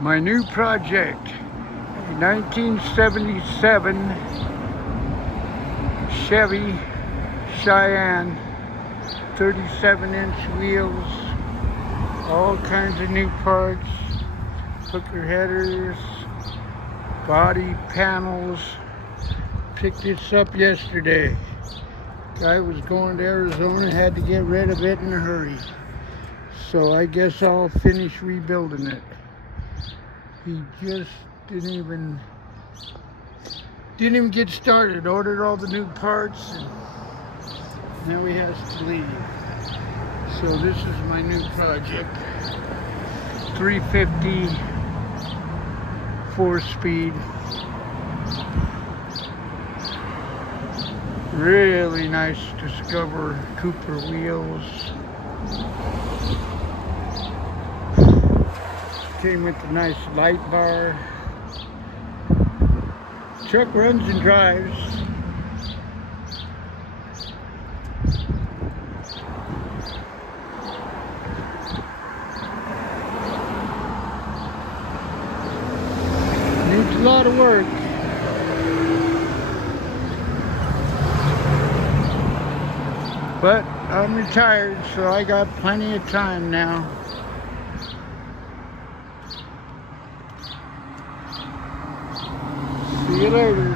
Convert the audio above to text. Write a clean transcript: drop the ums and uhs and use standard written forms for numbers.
My new project, a 1977 Chevy Cheyenne, 37-inch wheels, all kinds of new parts, hooker headers, body panels. Picked this up yesterday. Guy was going to Arizona, had to get rid of it in a hurry. So I guess I'll finish rebuilding it. He just didn't even get started. Ordered all the new parts and now he has to leave. So this is my new project. 350 4-speed. Really nice Discover Cooper wheels. Came with a nice light bar. Truck runs and drives. Needs a lot of work. But I'm retired, so I got plenty of time now. See you later.